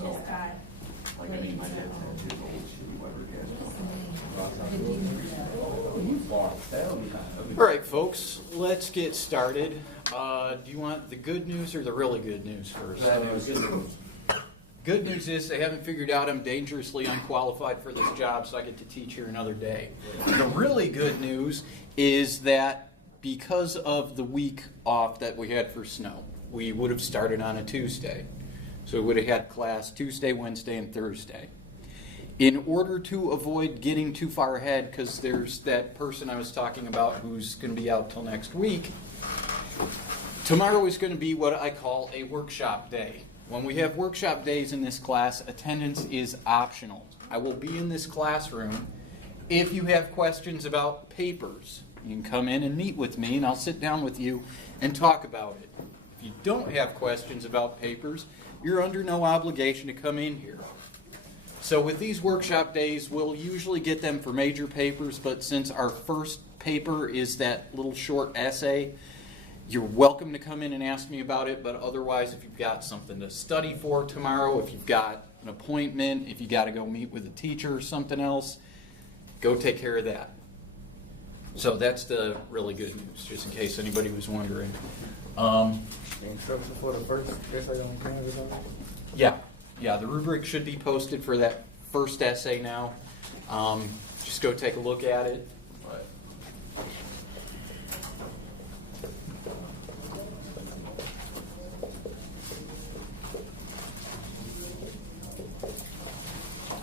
So, like I need my dad's tattoo, All right, folks, let's get started. Do you want the good news or the really good news first? Good news is they haven't figured out I'm dangerously unqualified for this job, so I get to teach here another day. The really good news is that because of the week off that we had for snow, we would have started on a Tuesday. So we would have had class Tuesday, Wednesday, and Thursday. In order to avoid getting too far ahead, because there's that person I was talking about who's going to be out till next week, tomorrow is going to be what I call a workshop day. When we have workshop days in this class, attendance is optional. I will be in this classroom. If you have questions about papers, you can come in and meet with me, and I'll sit down with you and talk about it. If you don't have questions about papers, you're under no obligation to come in here. So with these workshop days, we'll usually get them for major papers, but since our first paper is that little short essay, you're welcome to come in and ask me about it, but otherwise, if you've got something to study for tomorrow, if you've got an appointment, if you got to go meet with a teacher or something else, go take care of that. So that's the really good news, just in case anybody was wondering. The instruction for the first essay on Canvas already? Yeah, the rubric should be posted for that first essay now. Just go take a look at it.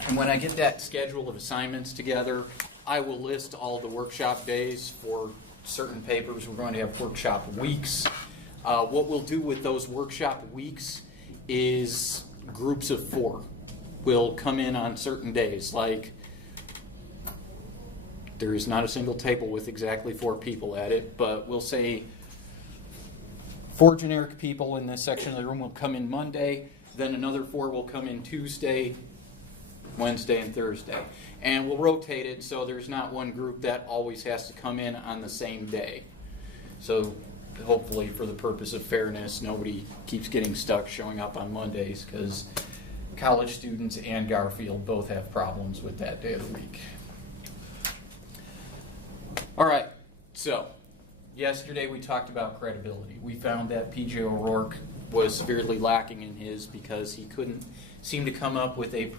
And when I get that schedule of assignments together, I will list all the workshop days for certain papers. We're going to have workshop weeks. What we'll do with those workshop weeks is groups of 4 will come in on certain days. Like, there is not a single table with exactly 4 people at it, but we'll say 4 generic people in this section of the room will come in Monday, then another 4 will come in Tuesday, Wednesday, and Thursday. And we'll rotate it so there's not one group that always has to come in on the same day. So hopefully, for the purpose of fairness, nobody keeps getting stuck showing up on Mondays, because college students and Garfield both have problems with that day of the week. All right, so yesterday we talked about credibility. We found that P.J. O'Rourke was severely lacking in his because he couldn't seem to come up with a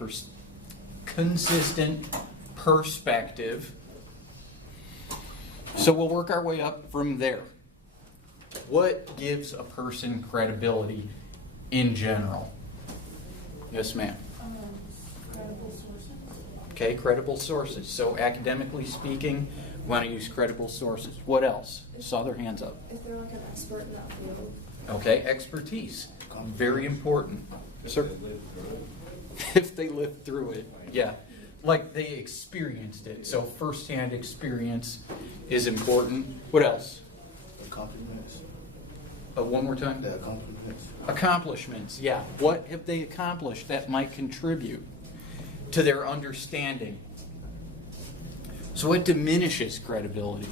consistent perspective. So we'll work our way up from there. What gives a person credibility in general? Yes, ma'am. Credible sources. Okay, credible sources. So academically speaking, we want to use credible sources. What else? Saw their hands up. If they're like an expert in that field. Okay, expertise. Very important. Sir? If they lived through it, yeah. Like they experienced it. So first-hand experience is important. What else? Accomplishments. One more time? The accomplishments. Accomplishments, yeah. What have they accomplished that might contribute to their understanding? So what diminishes credibility?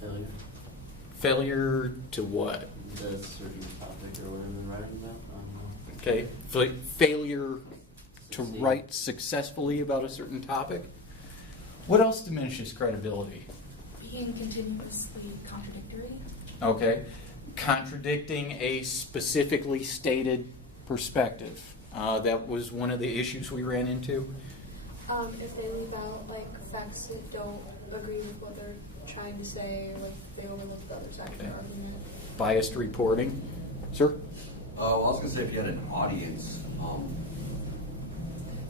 Failure. Failure to what? The certain topic or whatever they're writing about. I don't know. Okay, failure to write successfully about a certain topic. What else diminishes credibility? Being continuously contradictory. Okay, contradicting a specifically stated perspective. That was one of the issues we ran into. If they leave out like facts that don't agree with what they're trying to say, or like they overlook the other side of the argument. Biased reporting. Sir? Well, I was going to say, if you had an audience,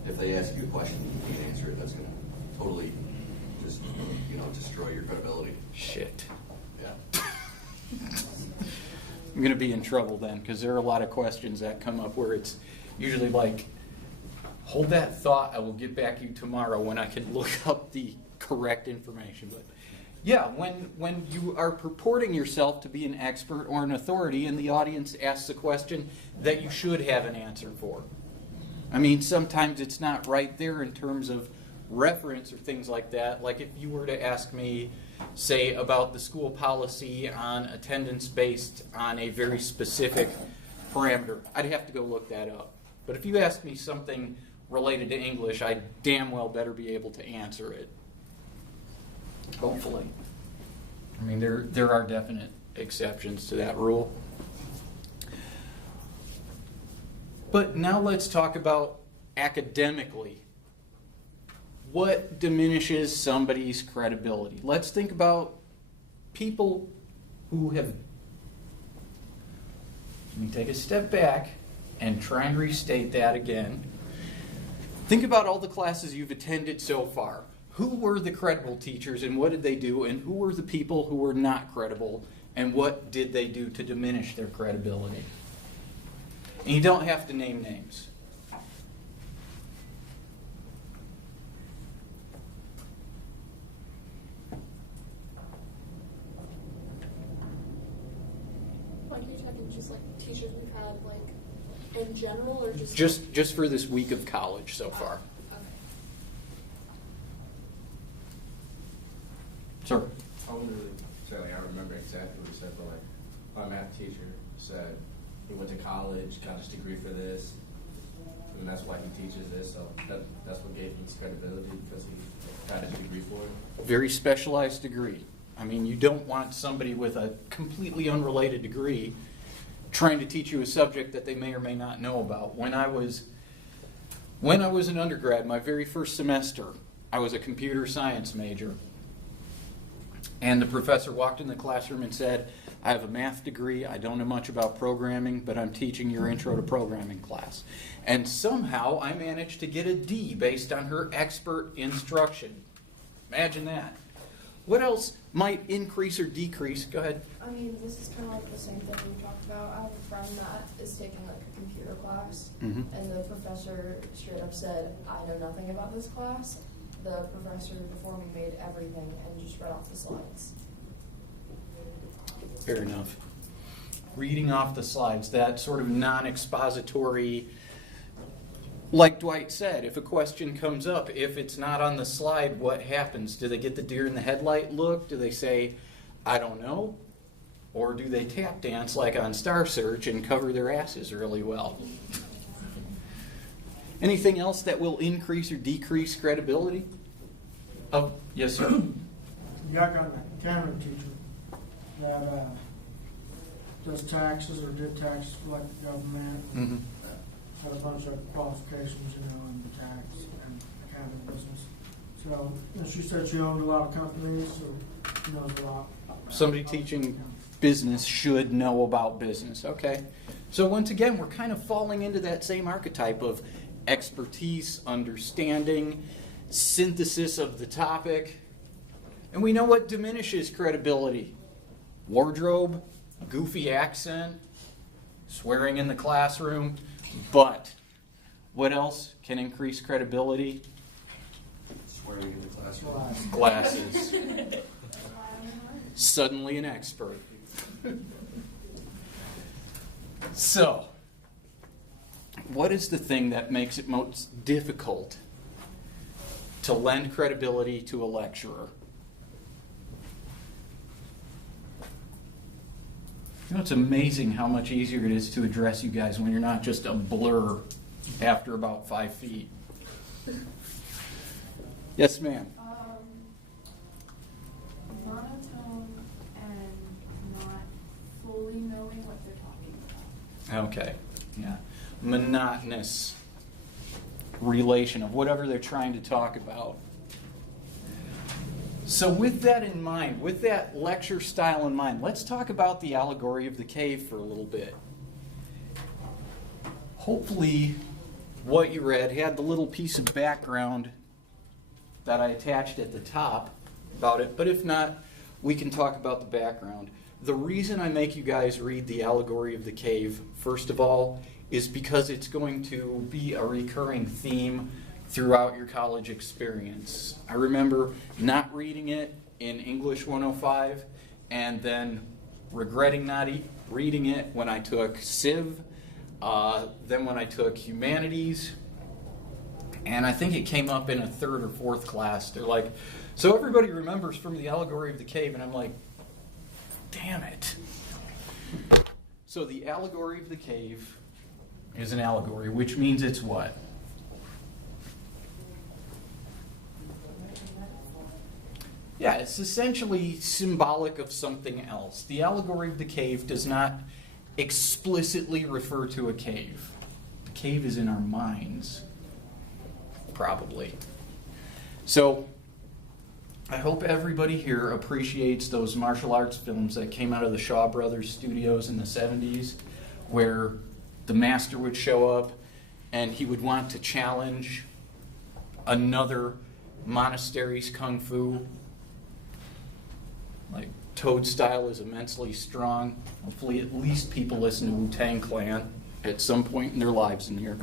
if they ask you a question and you can't answer it, that's going to totally just, destroy your credibility. Shit. Yeah. I'm going to be in trouble then, because there are a lot of questions that come up where it's usually like, hold that thought, I will get back to you tomorrow when I can look up the correct information. But yeah, when you are purporting yourself to be an expert or an authority and the audience asks a question that you should have an answer for. I mean, sometimes it's not right there in terms of reference or things like that. Like if you were to ask me, say, about the school policy on attendance based on a very specific parameter. I'd have to go look that up. But if you ask me something related to English, I damn well better be able to answer it. Hopefully. I mean, there are definite exceptions to that rule. But now let's talk about academically. What diminishes somebody's credibility? Let's think about people who have... Let me take a step back and try and restate that again. Think about all the classes you've attended so far. Who were the credible teachers and what did they do? And who were the people who were not credible and what did they do to diminish their credibility? And you don't have to name names. Like you're talking just like teachers we've had like in general or just Just for this week of college so far. Okay. Sir? I wouldn't really say like I remember exactly what he said, but like my math teacher said he went to college, got his degree for this, and that's why he teaches this. So that's what gave him his credibility because he got his degree for it. Very specialized degree. I mean, you don't want somebody with a completely unrelated degree trying to teach you a subject that they may or may not know about. When I was an undergrad, my very first semester, I was a computer science major. And the professor walked in the classroom and said, I have a math degree, I don't know much about programming, but I'm teaching your intro to programming class. And somehow I managed to get a D based on her expert instruction. Imagine that. What else might increase or decrease? Go ahead. I mean, this is kind of like the same thing we talked about. I have a friend that is taking like a computer class, Mhm. and the professor straight up said, I know nothing about this class. The professor before me made everything and just read off the slides. Fair enough. Reading off the slides, that sort of non-expository, like Dwight said, if a question comes up, if it's not on the slide, what happens? Do they get the deer in the headlight look? Do they say, I don't know? Or do they tap dance like on Star Search and cover their asses really well? Anything else that will increase or decrease credibility? Oh, yes, sir. Yuck on that Cameron teacher that does taxes or did taxes for like the government. Mm-hmm. Had a bunch of qualifications, you know, in the tax and accounting business. So, and she said she owned a lot of companies, so she knows a lot. Somebody teaching business should know about business. Okay. So once again, we're kind of falling into that same archetype of expertise, understanding, synthesis of the topic. And we know what diminishes credibility. Wardrobe, goofy accent, swearing in the classroom. But what else can increase credibility? Swearing in the classroom. Glasses. Suddenly an expert. So, what is the thing that makes it most difficult to lend credibility to a lecturer? You know, it's amazing how much easier it is to address you guys when you're not just a blur after about 5 feet. Yes, ma'am. Monotone and not fully knowing what they're talking about. Okay, yeah. Monotonous relation of whatever they're trying to talk about. So with that in mind, with that lecture style in mind, let's talk about the allegory of the cave for a little bit. Hopefully what you read had the little piece of background that I attached at the top about it, but if not, we can talk about the background. The reason I make you guys read the allegory of the cave, first of all, is because it's going to be a recurring theme throughout your college experience. I remember not reading it in English 105 and then regretting not reading it when I took Civ, then when I took Humanities, and I think it came up in a third or fourth class. They're like, so everybody remembers from the Allegory of the Cave, and I'm like, damn it. So the allegory of the cave is an allegory, which means it's what? Yeah, it's essentially symbolic of something else. The allegory of the cave does not explicitly refer to a cave. The cave is in our minds, probably. So, I hope everybody here appreciates those martial arts films that came out of the Shaw Brothers studios in the 70s, where the master would show up and he would want to challenge another monastery's kung fu. Like, Toad style is immensely strong. Hopefully at least people listen to Wu-Tang Clan at some point in their lives in here.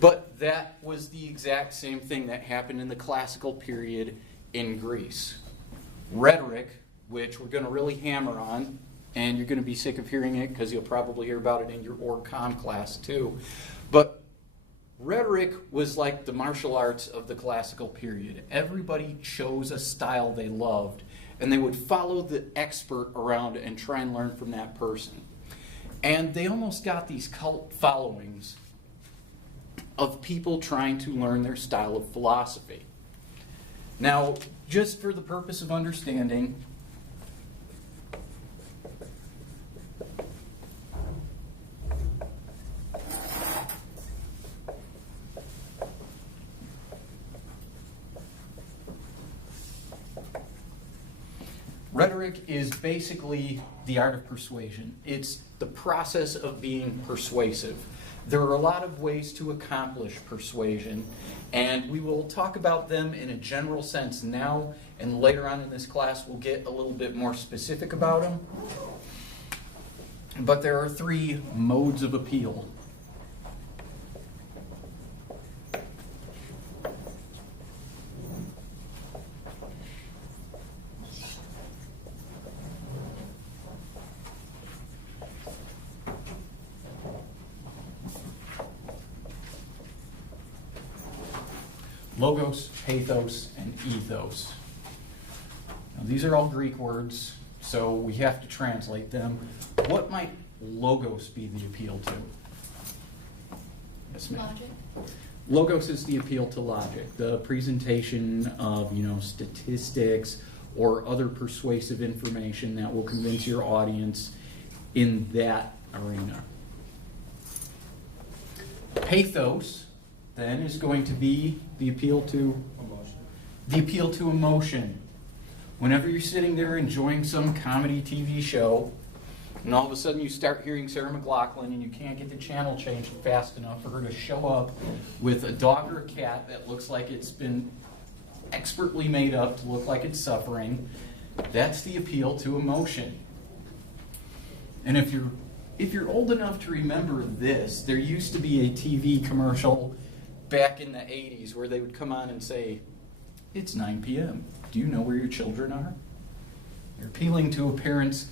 But that was the exact same thing that happened in the classical period in Greece. Rhetoric, which we're going to really hammer on, and you're going to be sick of hearing it because you'll probably hear about it in your Org-Com class too. But rhetoric was like the martial arts of the classical period. Everybody chose a style they loved, and they would follow the expert around and try and learn from that person. And they almost got these cult followings of people trying to learn their style of philosophy. Now, just for the purpose of understanding, rhetoric is basically the art of persuasion. It's the process of being persuasive. There are a lot of ways to accomplish persuasion, and we will talk about them in a general sense now, and later on in this class we'll get a little bit more specific about them. But there are 3 modes of appeal. Logos, pathos, and ethos. Now, these are all Greek words, so we have to translate them. What might logos be the appeal to? Yes, ma'am. Logic. Logos is the appeal to logic, the presentation of, statistics or other persuasive information that will convince your audience in that arena. Pathos, then, is going to be the appeal to emotion. Whenever you're sitting there enjoying some comedy TV show, and all of a sudden you start hearing Sarah McLachlan and you can't get the channel changed fast enough for her to show up with a dog or a cat that looks like it's been expertly made up to look like it's suffering, that's the appeal to emotion. And if you're old enough to remember this, there used to be a TV commercial back in the 80s where they would come on and say, "It's 9 p.m. Do you know where your children are?" They're appealing to a parent's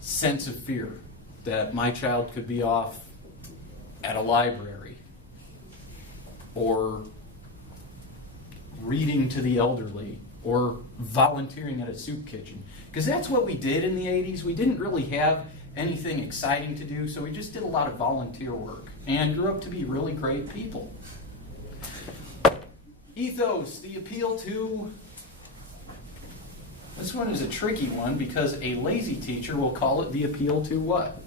sense of fear that my child could be off at a library or reading to the elderly or volunteering at a soup kitchen. Because that's what we did in the 80s. We didn't really have anything exciting to do, so we just did a lot of volunteer work and grew up to be really great people. Ethos, the appeal to... This one is a tricky one because a lazy teacher will call it the appeal to what?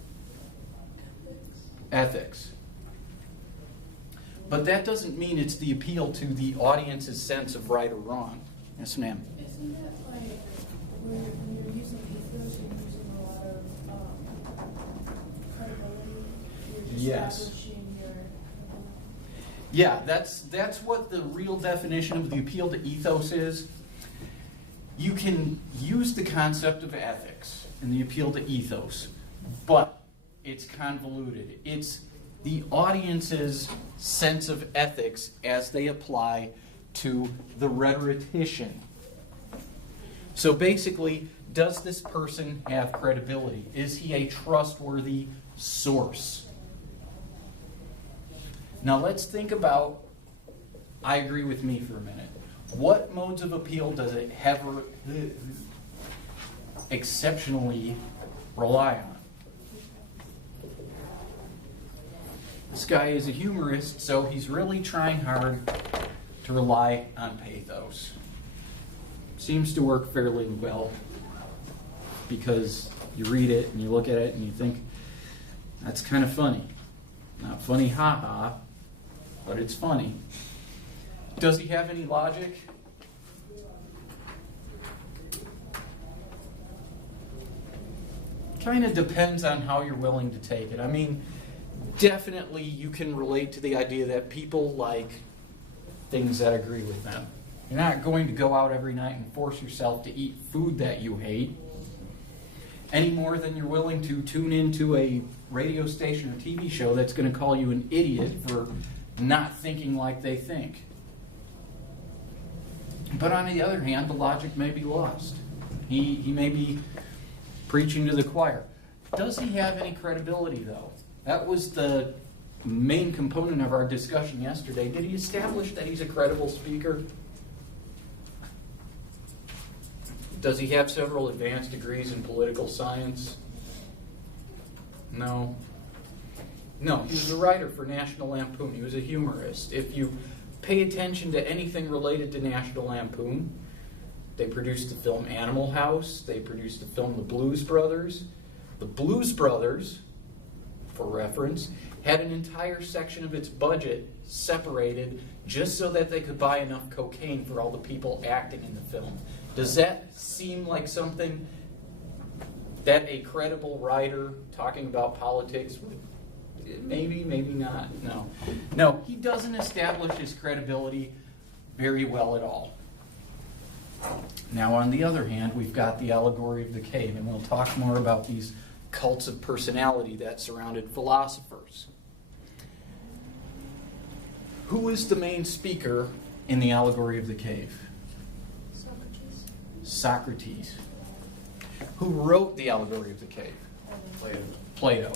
Ethics. But that doesn't mean it's the appeal to the audience's sense of right or wrong. Yes, ma'am. Isn't that like when you're using ethos, you're using a lot of credibility? You're Yes. establishing your. Yeah, that's what the real definition of the appeal to ethos is. You can use the concept of ethics and the appeal to ethos, but it's convoluted. It's the audience's sense of ethics as they apply to the rhetorician. So basically, does this person have credibility? Is he a trustworthy source? Now let's think about, I agree with me for a minute. What modes of appeal does it exceptionally rely on? This guy is a humorist, so he's really trying hard to rely on pathos. Seems to work fairly well because you read it and you look at it and you think, that's kind of funny. Not funny, ha-ha, but it's funny. Does he have any logic? Kind of depends on how you're willing to take it. I mean, definitely you can relate to the idea that people like things that agree with them. You're not going to go out every night and force yourself to eat food that you hate any more than you're willing to tune into a radio station or TV show that's going to call you an idiot for not thinking like they think. But on the other hand, the logic may be lost. He may be preaching to the choir. Does he have any credibility, though? That was the main component of our discussion yesterday. Did he establish that he's a credible speaker? Does he have several advanced degrees in political science? No. No, he was a writer for National Lampoon. He was a humorist. If you pay attention to anything related to National Lampoon, they produced the film Animal House. They produced the film The Blues Brothers. The Blues Brothers, for reference, had an entire section of its budget separated just so that they could buy enough cocaine for all the people acting in the film. Does that seem like something that a credible writer talking about politics would? Maybe, maybe not. No. No, he doesn't establish his credibility very well at all. Now, on the other hand, we've got the Allegory of the Cave, and we'll talk more about these cults of personality that surrounded philosophers. Who is the main speaker in the Allegory of the Cave? Socrates. Who wrote the Allegory of the Cave? Plato.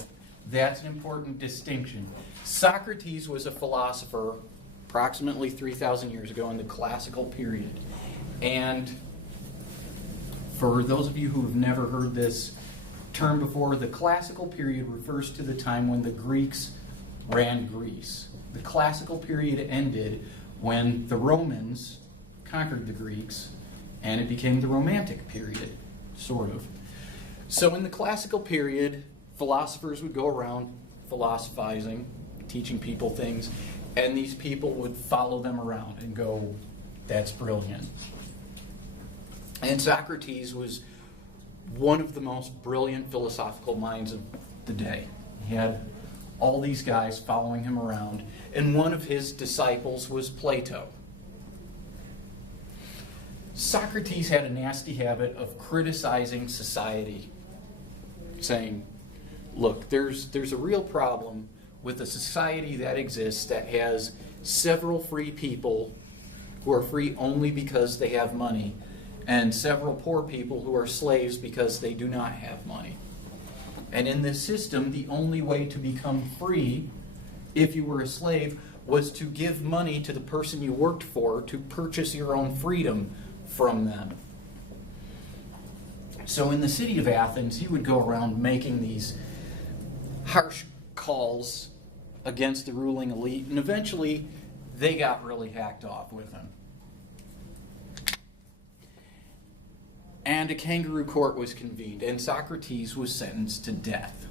That's an important distinction. Socrates was a philosopher approximately 3,000 years ago in the classical period. And for those of you who have never heard this term before, the classical period refers to the time when the Greeks ran Greece. The classical period ended when the Romans conquered the Greeks, and it became the Romantic period, sort of. So in the classical period, philosophers would go around philosophizing, teaching people things, and these people would follow them around and go, that's brilliant. And Socrates was one of the most brilliant philosophical minds of the day. He had all these guys following him around, and one of his disciples was Plato. Socrates had a nasty habit of criticizing society, saying, look, there's a real problem with a society that exists that has several free people who are free only because they have money, and several poor people who are slaves because they do not have money. And in this system, the only way to become free, if you were a slave, was to give money to the person you worked for to purchase your own freedom from them. So in the city of Athens, he would go around making these harsh calls against the ruling elite, and eventually they got really hacked off with him. And a kangaroo court was convened, and Socrates was sentenced to death.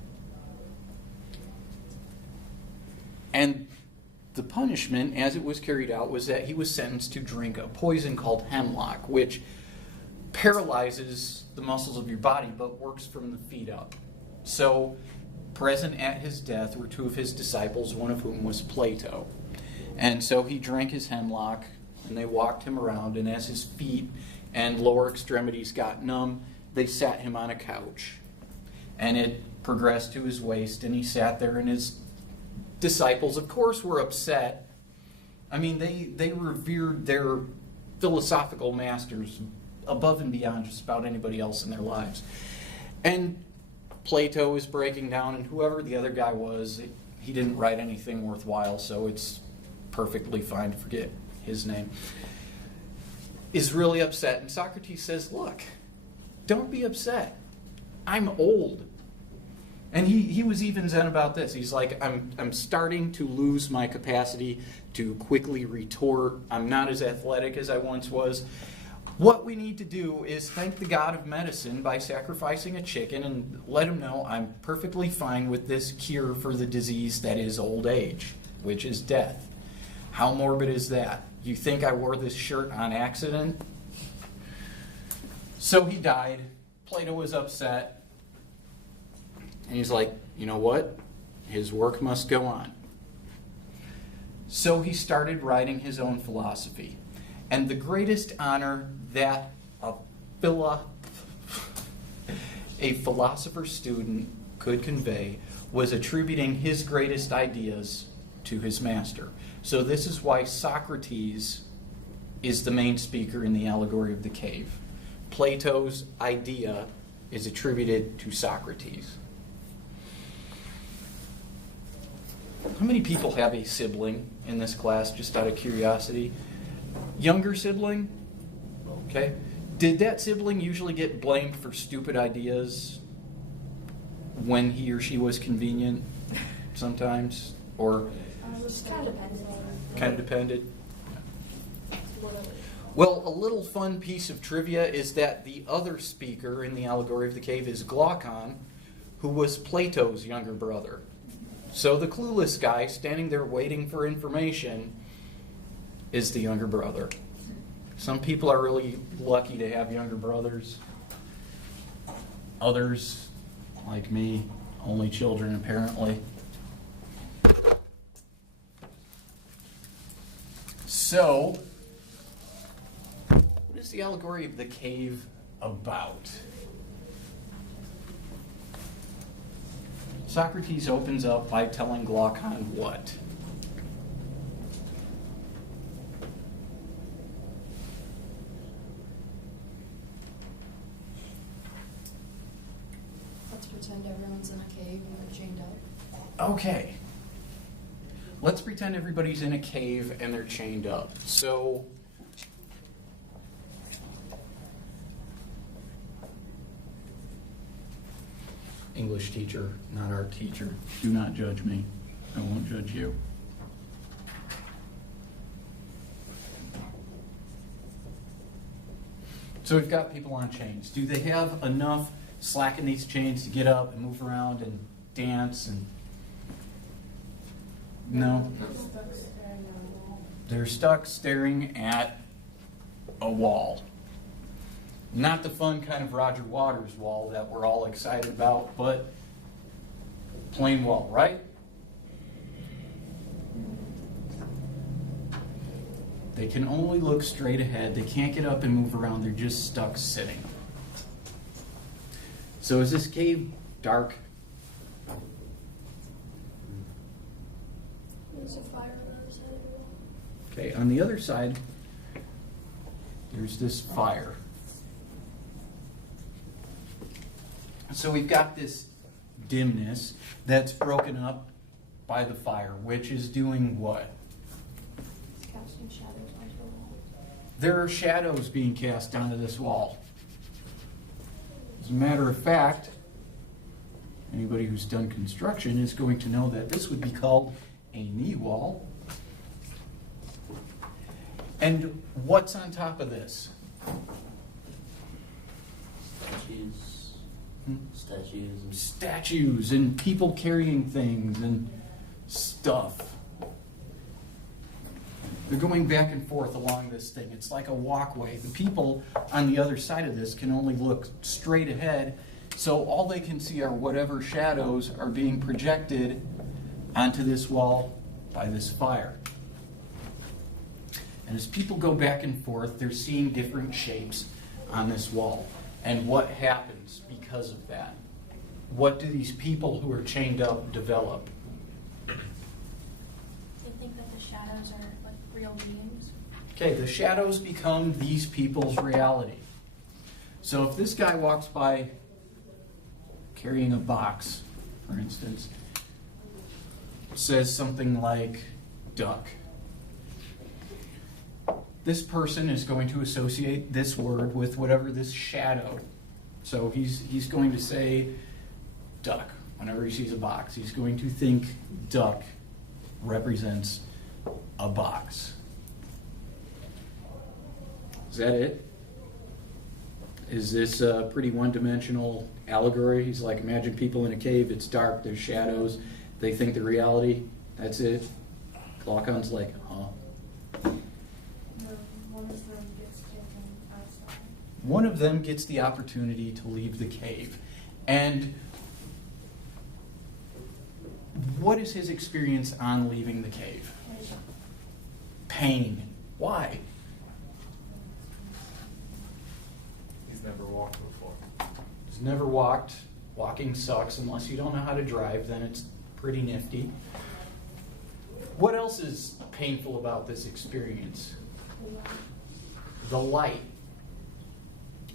And the punishment, as it was carried out, was that he was sentenced to drink a poison called hemlock, which paralyzes the muscles of your body, but works from the feet up. So, present at his death were two of his disciples, one of whom was Plato. And so he drank his hemlock, and they walked him around, and as his feet and lower extremities got numb, they sat him on a couch. And it progressed to his waist, and he sat there, and his disciples, of course, were upset. I mean, they revered their philosophical masters above and beyond just about anybody else in their lives. And Plato is breaking down, and whoever the other guy was, he didn't write anything worthwhile, so it's perfectly fine to forget his name, is really upset. And Socrates says, look, don't be upset. I'm old. And he was even zen about this. He's like, I'm starting to lose my capacity to quickly retort. I'm not as athletic as I once was. What we need to do is thank the God of medicine by sacrificing a chicken and let him know I'm perfectly fine with this cure for the disease that is old age, which is death. How morbid is that? You think I wore this shirt on accident? So he died. Plato was upset. And he's like, you know what? His work must go on. So he started writing his own philosophy. And the greatest honor that a philosopher student could convey was attributing his greatest ideas to his master. So this is why Socrates is the main speaker in the Allegory of the Cave. Plato's idea is attributed to Socrates. How many people have a sibling in this class, just out of curiosity? Younger sibling? Okay. Did that sibling usually get blamed for stupid ideas when he or she was convenient sometimes? Or Just kind of depends on. kind of depended? Whatever. Well, a little fun piece of trivia is that the other speaker in the Allegory of the Cave is Glaucon, who was Plato's younger brother. So the clueless guy standing there waiting for information is the younger brother. Some people are really lucky to have younger brothers. Others, like me, only children apparently. So, what is the Allegory of the Cave about? Socrates opens up by telling Glaucon what? Let's pretend everyone's in a cave and they're chained up. Okay. Let's pretend everybody's in a cave and they're chained up. So, English teacher, not art teacher. Do not judge me. I won't judge you. So we've got people on chains. Do they have enough slack in these chains to get up and move around and dance and... No. They're stuck staring at a wall. Not the fun kind of Roger Waters wall that we're all excited about, but plain wall, right? They can only look straight ahead. They can't get up and move around. They're just stuck sitting. So is this cave dark? There's a fire on the other side of the wall. Okay, on the other side, there's this fire. So we've got this dimness that's broken up by the fire, which is doing what? Casting shadows onto the wall. There are shadows being cast onto this wall. As a matter of fact, anybody who's done construction is going to know that this would be called a knee wall. And what's on top of this? Statues and people carrying things and stuff. They're going back and forth along this thing. It's like a walkway. The people on the other side of this can only look straight ahead, so all they can see are whatever shadows are being projected onto this wall by this fire. And as people go back and forth, they're seeing different shapes on this wall. And what happens because of that? What do these people who are chained up develop? They think that the shadows are like real beings. Okay, the shadows become these people's reality. So if this guy walks by carrying a box, for instance, says something like duck, this person is going to associate this word with whatever this shadow. So he's going to say duck whenever he sees a box, he's going to think duck represents a box. Is that it? Is this a pretty one-dimensional allegory? He's like, imagine people in a cave, it's dark, there's shadows, they think the reality, that's it? Glaucon's like, huh? One of them gets taken outside. One of them gets the opportunity to leave the cave. And what is his experience on leaving the cave? Pain. Why? He's never walked before. He's never walked. Walking sucks unless you don't know how to drive, then it's pretty nifty. What else is painful about this experience? The light.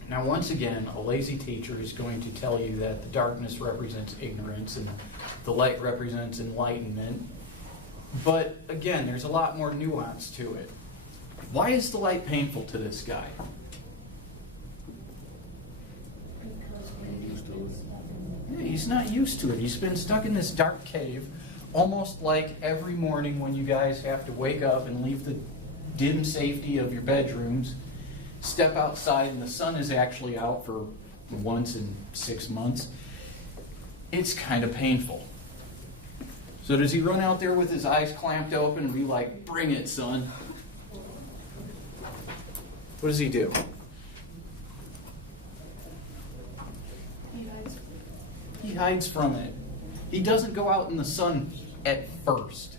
Now, once again, a lazy teacher is going to tell you that the darkness represents ignorance and the light represents enlightenment. But again, there's a lot more nuance to it. Why is the light painful to this guy? Yeah, he's not used to it. He's been stuck in this dark cave almost like every morning when you guys have to wake up and leave the dim safety of your bedrooms, step outside and the sun is actually out for once in 6 months. It's kind of painful. So does he run out there with his eyes clamped open and be like, bring it, son? What does he do? He hides from it. He doesn't go out in the sun at first.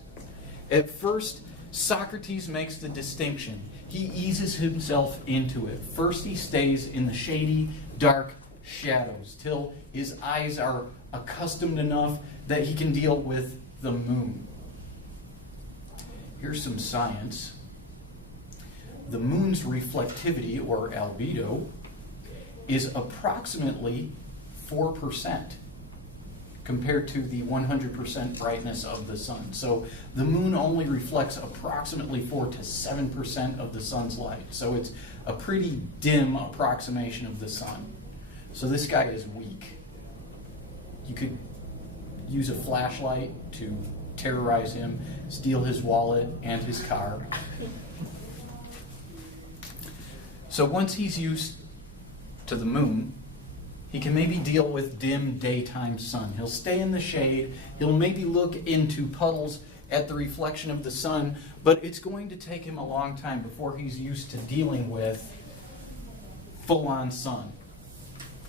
At first, Socrates makes the distinction. He eases himself into it. First, he stays in the shady, dark shadows till his eyes are accustomed enough that he can deal with the moon. Here's some science. The moon's reflectivity, or albedo, is approximately 4% compared to the 100% brightness of the sun. So the moon only reflects approximately 4 to 7% of the sun's light. So it's a pretty dim approximation of the sun. So this guy is weak. You could use a flashlight to terrorize him, steal his wallet and his car. So once he's used to the moon, he can maybe deal with dim daytime sun. He'll stay in the shade. He'll maybe look into puddles at the reflection of the sun, but it's going to take him a long time before he's used to dealing with full-on sun.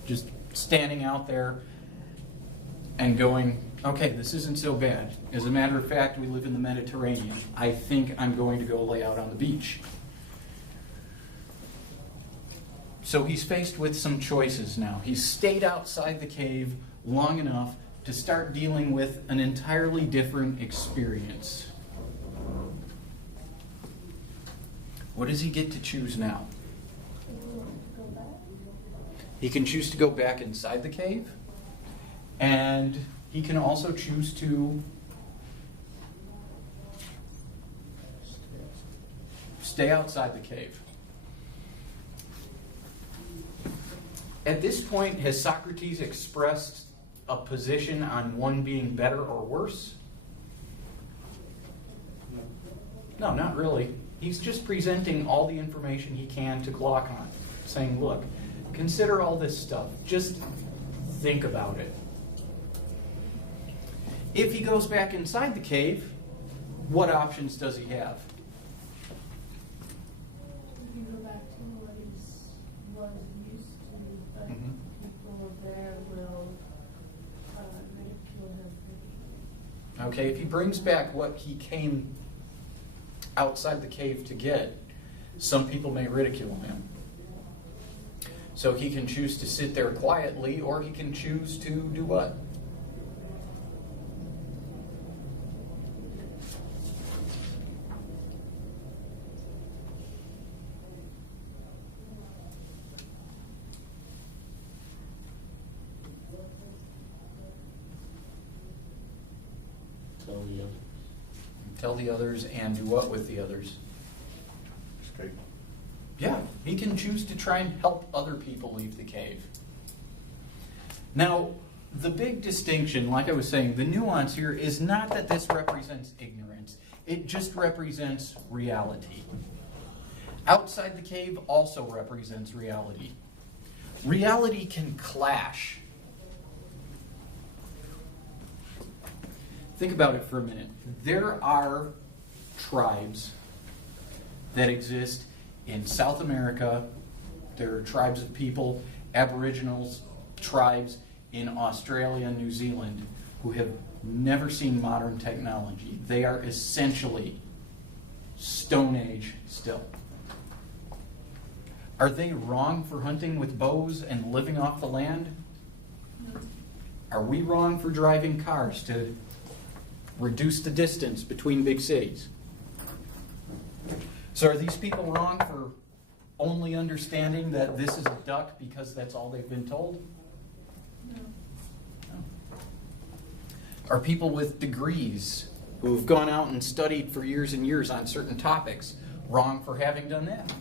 Just standing out there and going, okay, this isn't so bad. As a matter of fact, we live in the Mediterranean. I think I'm going to go lay out on the beach. So he's faced with some choices now. He's stayed outside the cave long enough to start dealing with an entirely different experience. What does he get to choose now? He can choose to go back inside the cave, and he can also choose to stay outside the cave. At this point, has Socrates expressed a position on one being better or worse? No, not really. He's just presenting all the information he can to Glaucon, saying, look, consider all this stuff. Just think about it. If he goes back inside the cave, what options does he have? You go back to what he's used to, but people there will ridicule him. Okay, if he brings back what he came outside the cave to get, some people may ridicule him. So he can choose to sit there quietly, or he can choose to do what? Tell the others and do what with the others? Escape. Yeah, he can choose to try and help other people leave the cave. Now, the big distinction, like I was saying, the nuance here is not that this represents ignorance. It just represents reality. Outside the cave also represents reality. Reality can clash. Think about it for a minute. There are tribes that exist in South America. There are tribes of people, Aboriginals, tribes in Australia and New Zealand who have never seen modern technology. They are essentially Stone Age still. Are they wrong for hunting with bows and living off the land? Are we wrong for driving cars to reduce the distance between big cities? So are these people wrong for only understanding that this is a duck because that's all they've been told? No. No. Are people with degrees who've gone out and studied for years and years on certain topics wrong for having done that?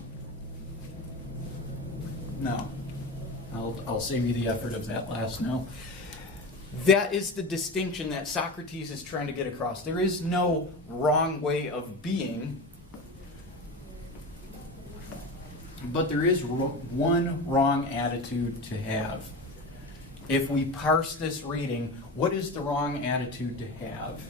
No. I'll save you the effort of that last no. That is the distinction that Socrates is trying to get across. There is no wrong way of being, but there is one wrong attitude to have. If we parse this reading, what is the wrong attitude to have?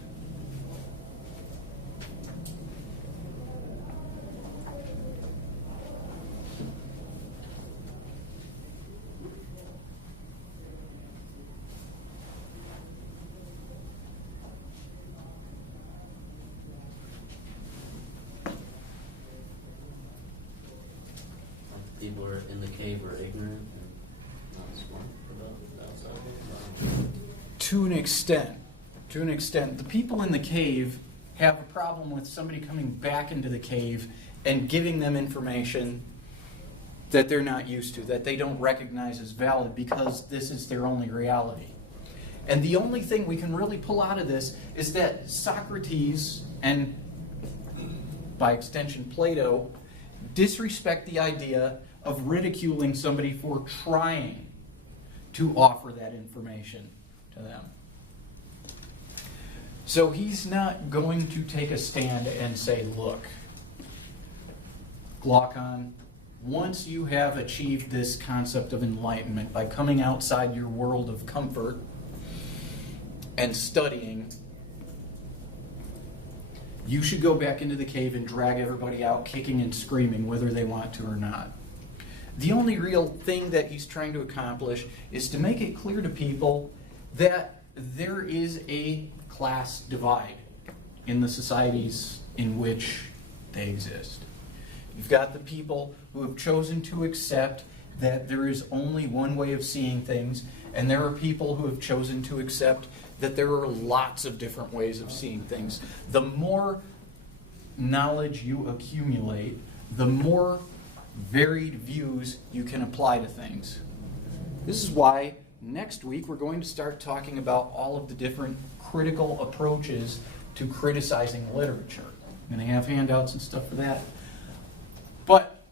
People are in the cave are ignorant and not smart about the outside world. To an extent, the people in the cave have a problem with somebody coming back into the cave and giving them information that they're not used to, that they don't recognize as valid because this is their only reality. And the only thing we can really pull out of this is that Socrates, and by extension Plato, disrespect the idea of ridiculing somebody for trying to offer that information to them. So he's not going to take a stand and say, look, Glaucon, once you have achieved this concept of enlightenment by coming outside your world of comfort and studying, you should go back into the cave and drag everybody out kicking and screaming whether they want to or not. The only real thing that he's trying to accomplish is to make it clear to people that there is a class divide in the societies in which they exist. You've got the people who have chosen to accept that there is only one way of seeing things, and there are people who have chosen to accept that there are lots of different ways of seeing things. The more knowledge you accumulate, the more varied views you can apply to things. This is why next week we're going to start talking about all of the different critical approaches to criticizing literature. I'm going to have handouts and stuff for that. But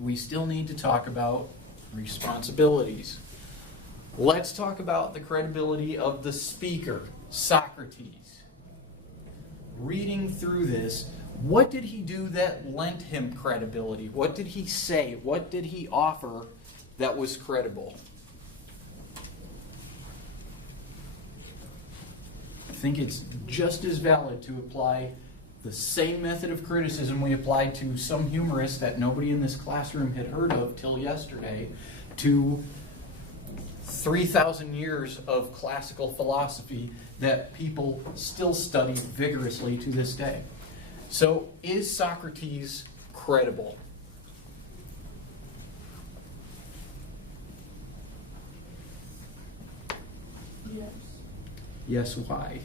we still need to talk about responsibilities. Let's talk about the credibility of the speaker, Socrates. Reading through this, what did he do that lent him credibility? What did he say? What did he offer that was credible? I think it's just as valid to apply the same method of criticism we applied to some humorists that nobody in this classroom had heard of till yesterday, to 3,000 years of classical philosophy that people still study vigorously to this day. So, is Socrates credible? Yes. Yes, why?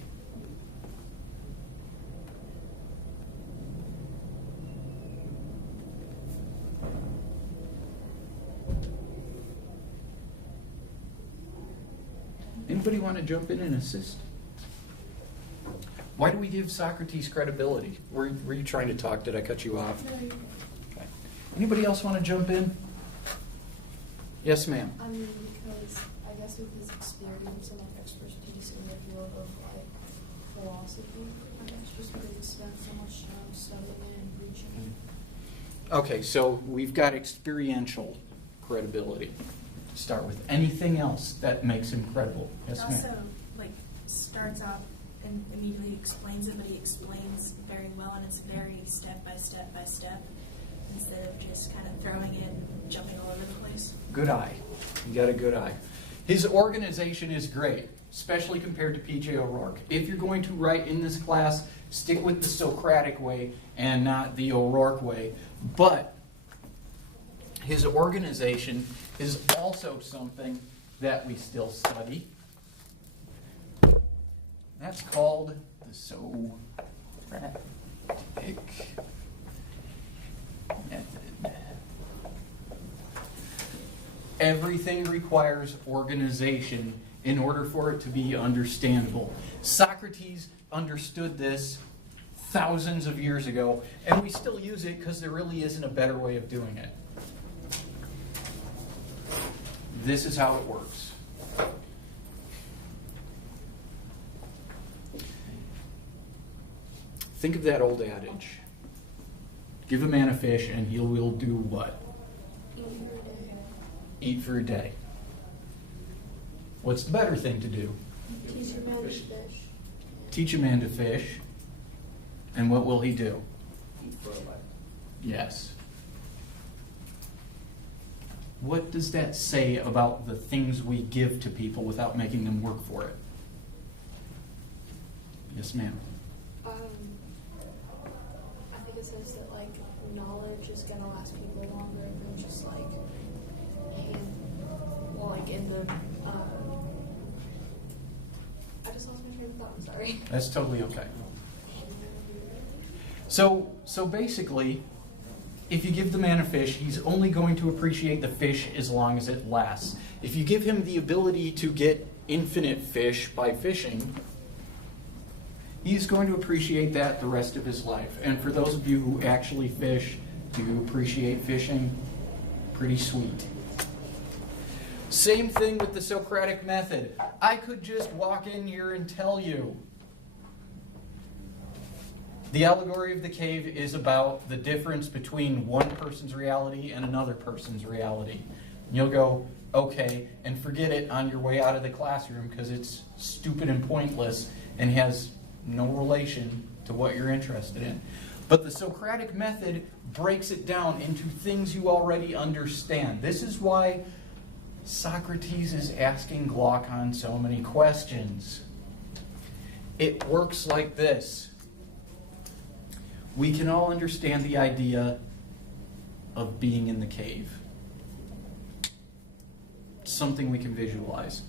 Anybody want to jump in and assist? Why do we give Socrates credibility? Were you trying to talk? Did I cut you off? No, you- Okay. Anybody else want to jump in? Yes, ma'am. I mean, because I guess guess with his experience and like expertise in the field of like philosophy, I guess just because he spent so much time studying it and preaching it. Okay, so we've got experiential credibility. Start with anything else that makes him credible. Yes, It ma'am. also like starts out and immediately explains it, but he explains very well, and it's very step by step by step, instead of just kind of throwing it and jumping all over the place. Good eye. You got a good eye. His organization is great, especially compared to P.J. O'Rourke. If you're going to write in this class, stick with the Socratic way and not the O'Rourke way. But his organization is also something that we still study. That's called the Socratic method. Everything requires organization in order for it to be understandable. Socrates understood this thousands of years ago, and we still use it because there really isn't a better way of doing it. This is how it works. Think of that old adage. Give a man a fish and he will do what? Eat for a day. What's the better thing to do? Teach a man to fish. Teach a man to fish. And what will he do? Eat for a life. Yes. What does that say about the things we give to people without making them work for it? Yes, ma'am. I think it says that like knowledge is gonna last people longer than just like in the I just lost my train of thought, I'm sorry. That's totally okay. So basically, if you give the man a fish, he's only going to appreciate the fish as long as it lasts. If you give him the ability to get infinite fish by fishing, he's going to appreciate that the rest of his life. And for those of you who actually fish, do you appreciate fishing? Pretty sweet. Same thing with the Socratic method. I could just walk in here and tell you. The Allegory of the Cave is about the difference between one person's reality and another person's reality. And you'll go, okay, and forget it on your way out of the classroom because it's stupid and pointless and has no relation to what you're interested in. But the Socratic method breaks it down into things you already understand. This is why Socrates is asking Glaucon so many questions. It works like this. We can all understand the idea of being in the cave. Something we can visualize.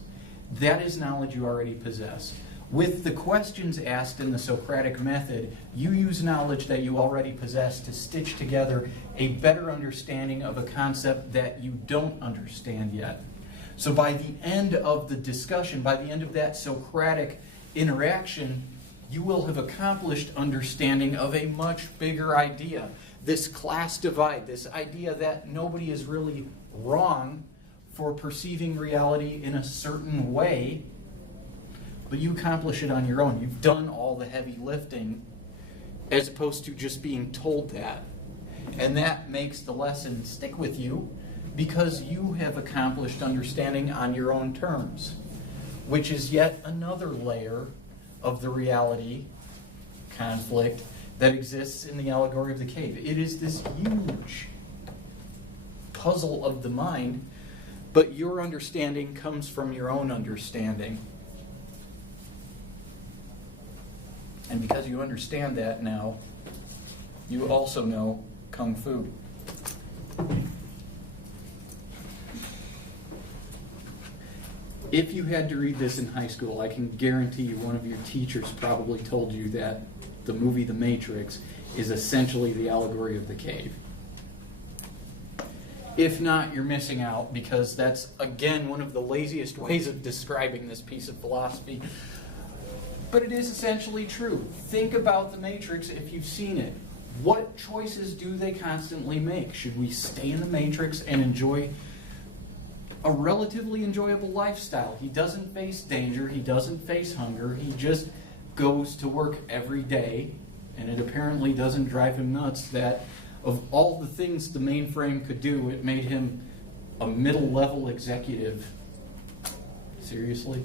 That is knowledge you already possess. With the questions asked in the Socratic method, you use knowledge that you already possess to stitch together a better understanding of a concept that you don't understand yet. So by the end of the discussion, by the end of that Socratic interaction, you will have accomplished understanding of a much bigger idea. This class divide, this idea that nobody is really wrong for perceiving reality in a certain way, but you accomplish it on your own. You've done all the heavy lifting as opposed to just being told that. And that makes the lesson stick with you because you have accomplished understanding on your own terms, which is yet another layer of the reality conflict that exists in the Allegory of the Cave. It is this huge puzzle of the mind, but your understanding comes from your own understanding. And because you understand that now, you also know Kung Fu. If you had to read this in high school, I can guarantee you one of your teachers probably told you that the movie The Matrix is essentially the Allegory of the Cave. If not, you're missing out because that's, again, one of the laziest ways of describing this piece of philosophy. But it is essentially true. Think about The Matrix if you've seen it. What choices do they constantly make? Should we stay in the Matrix and enjoy a relatively enjoyable lifestyle. He doesn't face danger, he doesn't face hunger, he just goes to work every day, and it apparently doesn't drive him nuts that of all the things the mainframe could do, it made him a middle-level executive. Seriously?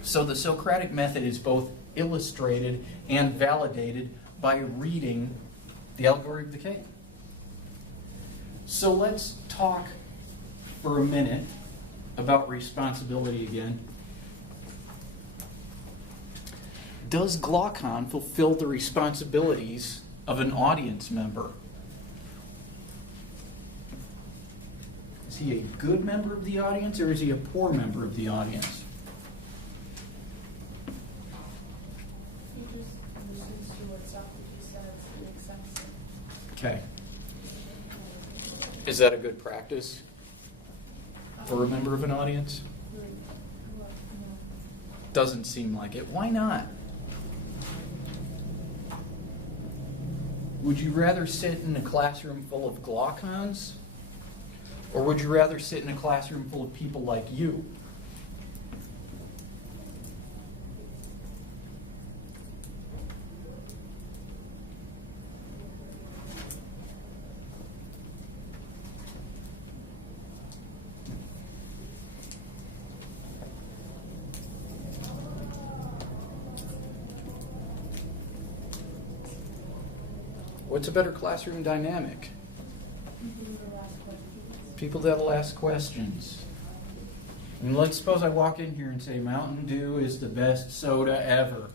So the Socratic method is both illustrated and validated by reading the Allegory of the Cave. So let's talk for a minute about responsibility again. Does Glaucon fulfill the responsibilities of an audience member? Is he a good member of the audience, or is he a poor member of the audience? He just listens to what Socrates says and accepts it. Okay. Is that a good practice for a member of an audience? Doesn't seem like it. Why not? Would you rather sit in a classroom full of Glaucons? Or would you rather sit in a classroom full of people like you? What's a better classroom dynamic? People that'll ask questions. And let's suppose I walk in here and say Mountain Dew is the best soda ever.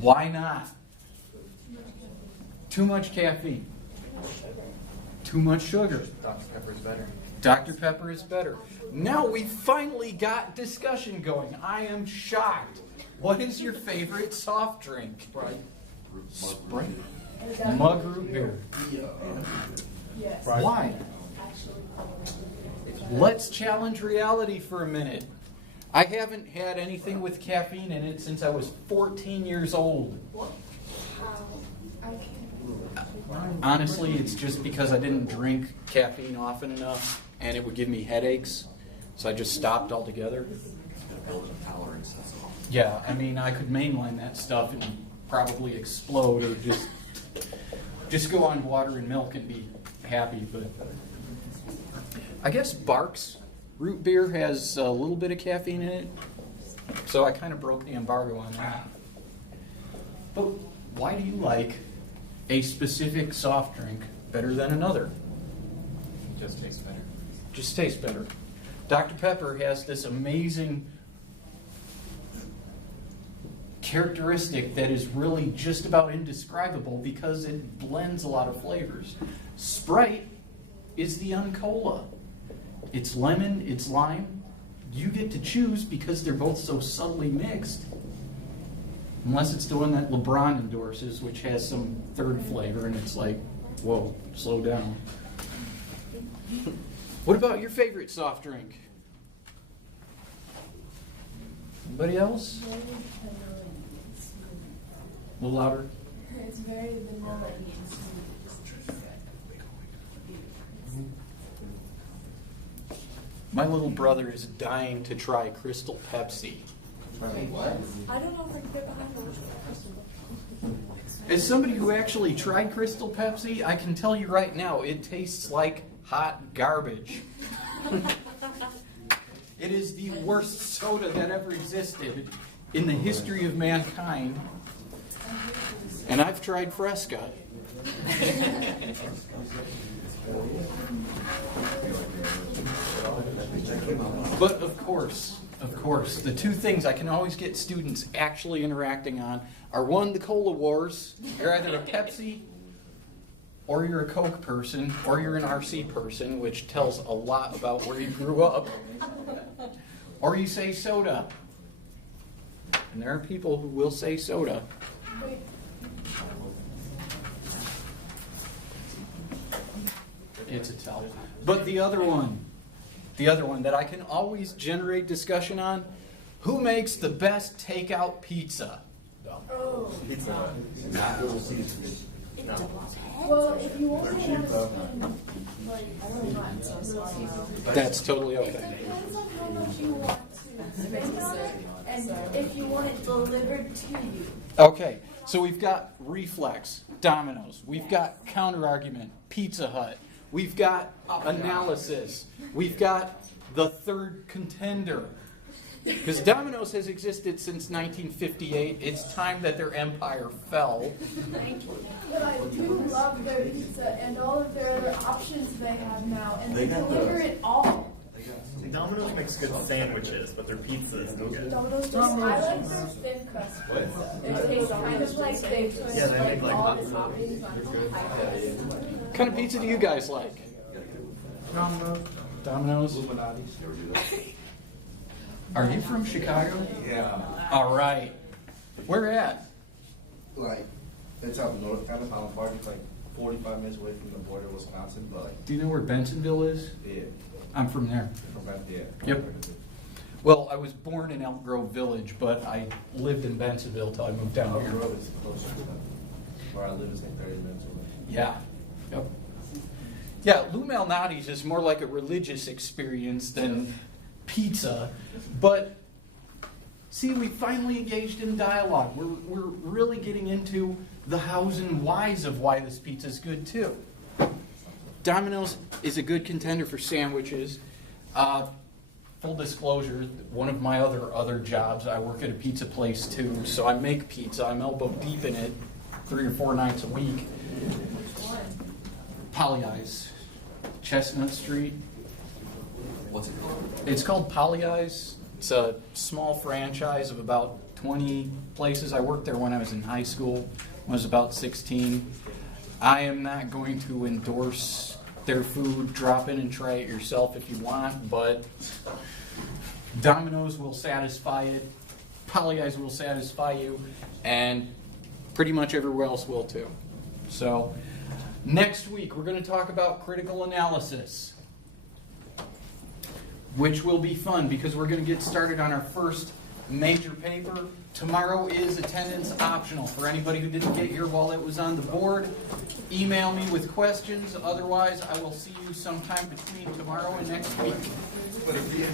Why not? Too much caffeine. Too much sugar. Dr. Pepper is better. Dr. Pepper is better. Now we finally got discussion going. I am shocked. What is your favorite soft drink? Sprite. Mug root beer. Yes. Why? Let's challenge reality for a minute. I haven't had anything with caffeine in it since I was 14 years old. Honestly, it's just because I didn't drink caffeine often enough and it would give me headaches. So I just stopped altogether. Build a tolerance, that's all. Yeah, I mean, I could mainline that stuff and probably explode or just go on water and milk and be happy. But I guess Barks root beer has a little bit of caffeine in it, so I kind of broke the embargo on that. But why do you like a specific soft drink better than another? It just tastes better. Just tastes better. Dr. Pepper has this amazing characteristic that is really just about indescribable because it blends a lot of flavors. Sprite is the uncola. It's lemon, it's lime. You get to choose because they're both so subtly mixed. Unless it's the one that LeBron endorses, which has some third flavor, and it's like, whoa, slow down. What about your favorite soft drink? Anybody else? A little louder. It's very vanilla and My little brother is dying to try Crystal Pepsi. what? I don't know if I can get behind that. As somebody who actually tried Crystal Pepsi, I can tell you right now, it tastes like hot garbage. It is the worst soda that ever existed in the history of mankind. And I've tried Fresca. But of course, the two things I can always get students actually interacting on are one, the cola wars. You're either a Pepsi, or you're a Coke person, or you're an RC person, which tells a lot about where you grew up. Or you say soda. And there are people who will say soda. It's a tell. But the other one that I can always generate discussion on, who makes the best takeout pizza? Oh. Not Little Caesars. Well, if you only want to spend, like, I don't know, I'm so smart now. That's totally It okay. depends on how much you want to spend on it, and if you want it delivered to you. Okay, so we've got Reflex, Domino's, we've got Counterargument, Pizza Hut, we've got Analysis, we've got the third contender. Because Domino's has existed since 1958. It's time that their empire fell. But I do love their pizza and all of their other options they have now, and they They got deliver the- it all. Domino's makes good sandwiches, but their pizza is no good. Domino's just, I like their thin crust pizza. It tastes kind of like they put Yeah, they make, like, all the toppings on high crust. What kind of pizza do you guys like? Domino's? Illuminati's. Never do that. Are you from Chicago? Yeah. All right. Where at? Like, it's up north, kind of Highland Park. It's like 45 minutes away from the border of Wisconsin, but like, Do you know where Bentonville is? yeah, I'm from there. from back there. Yep. Well, I was born in Elk Grove Village, but I lived in Bentonville till I moved down Elk here. Grove is closer to them. Where I live is like 30 minutes away. Yeah. Yep. Yeah, Lou Malnati's is more like a religious experience than pizza, but see, we finally engaged in dialogue. We're really getting into the hows and whys of why this pizza is good too. Domino's is a good contender for sandwiches. Full disclosure, one of my other jobs, I work at a pizza place too, so I make pizza. I'm elbow deep in it 3 or 4 nights a week. Polly Eyes, Chestnut Street. What's it called? It's called Polly Eyes. It's a small franchise of about 20 places. I worked there when I was in high school, when I was about 16. I am not going to endorse their food. Drop in and try it yourself if you want, but Domino's will satisfy it, Polly Eyes will satisfy you, and pretty much everywhere else will too. So, next week we're going to talk about critical analysis, which will be fun because we're going to get started on our first major paper. Tomorrow is attendance optional for anybody who didn't get here while it was on the board. Email me with questions. Otherwise, I will see you sometime between tomorrow and next week. But if you